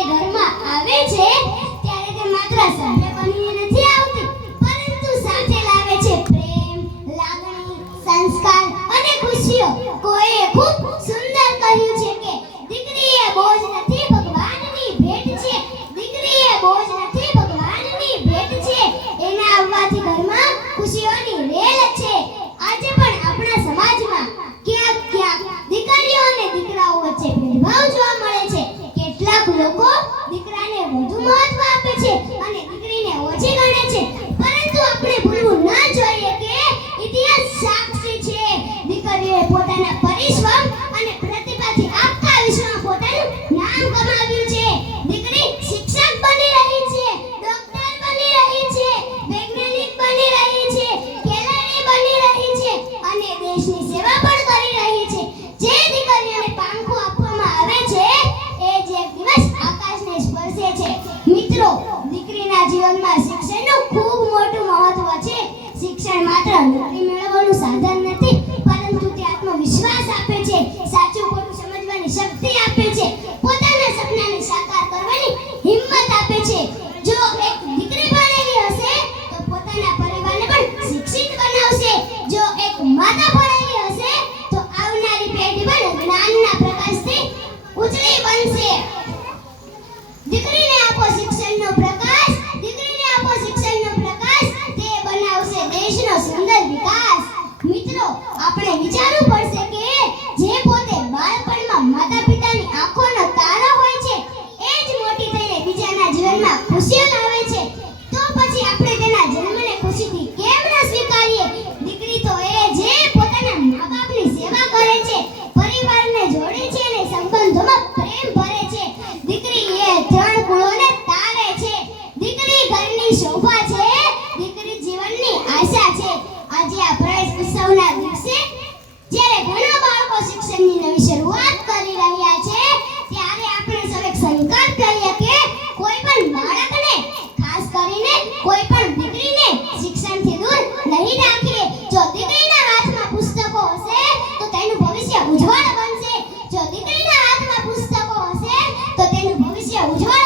જ્યારે ઘરમાં આવે છે ત્યારે તે માત્ર સભ્ય બનીને નથી આવતી, પરંતુ સાથે લાવે છે પ્રેમ, લાગણી, સંસ્કાર અને ખુશીઓ. કોઈએ ખૂબ સુંદર કહ્યું છે કે દીકરી એ બોજ નથી, ભગવાનની ભેટ છે. દીકરી એ બોજ નથી, ભગવાનની ભેટ છે. એના આવવાથી ઘરમાં ખુશીઓની રેલ છે. આજે પણ આપણા સમાજમાં ક્યાંક ક્યાંક દીકરીઓ અને દીકરાઓ વચ્ચે ભેદભાવ જોવા મળે છે. કેટલાક લોકો દીકરાને વધુ મહત્વ આપે છે અને દીકરીને ઓછી ગણે છે, પરંતુ આપણે ભૂલવું ન જોઈએ કે ઇતિહાસ સાક્ષી છે. દીકરીઓએ પોતાના પરિશ્રમ અને પ્રતિભાથી આખા વિશ્વમાં પોતાનું નામ કમાવ્યું છે. દીકરી શિક્ષક બની રહી છે, ડોક્ટર બની રહી છે, વૈજ્ઞાનિક બની રહી છે, ખેલાડી બની રહી છે અને દેશની સેવા પણ કરી રહી છે. જે દીકરીઓને પાંખો આપવામાં આવે છે એ જ એક દિવસ આકાશને સ્પર્શે છે. મિત્રો, દીકરીના જીવનમાં શિક્ષણનું ખૂબ મોટું મહત્વ છે. શિક્ષણ માત્ર નોકરી મેળવવાનું સાધન નથી, પરંતુ તે આત્મવિશ્વાસ આપે છે, સાચું ખોટું સમજવાની શક્તિ આપે છે, પોતાના સપનાને સાકાર કરવાની હિંમત આપે છે. જો એક દીકરી ભણેલી હશે તો પોતાના પરિવારને પણ શિક્ષિત બનાવશે. જો એક માતા ભણેલી હશે તો આવનારી પેઢી પણ જ્ઞાનના પ્રકાશથી ઉજળી બનશે. દીકરીને આપો શિક્ષણનો પ્રકાશ, દીકરીને આપો શિક્ષણનો પ્રકાશ, તે બનાવશે દેશનો સુંદર વિકાસ. મિત્રો, આપણે વિચારવું પડશે કે જે પોતે બાળપણમાં માતા પિતાની આંખોનો તારો હોય છે એ જ મોટી થઈને બીજાના જીવનમાં ખુશીઓ લાવે છે, તો પછી આપણે તેના જન્મને ખુશીથી કેમ ન સ્વીકારીએ? દીકરી તો એ જે પોતાના મા-બાપની સેવા કરે છે, પરિવારને જોડે છે અને સંબંધોમાં પ્રેમ ભરે છે. દીકરી એ ત્રણ ગુણોને તારે છે. દીકરી ઘરની શોભા છે, દીકરી જીવનની આશા છે. આજે આ પ્રવેશ ઉત્સવના દિવસે જ્યારે ઘણા બાળકો શિક્ષણની નવી શરૂઆત કરી રહ્યા છે, ત્યારે આપણે સૌ એક સંકલ્પ લઈએ કે કોઈ પણ બાળકને, ખાસ કરીને કોઈ પણ દીકરીને શિક્ષણથી દૂર નહીં રાખીએ. જો દીકરીના હાથમાં પુસ્તકો હશે તો તેનું ભવિષ્ય ઉજ્જવળ બનશે. જો દીકરીના હાથમાં પુસ્તકો હશે તો તેનું ભવિષ્ય ઉજ્જવળ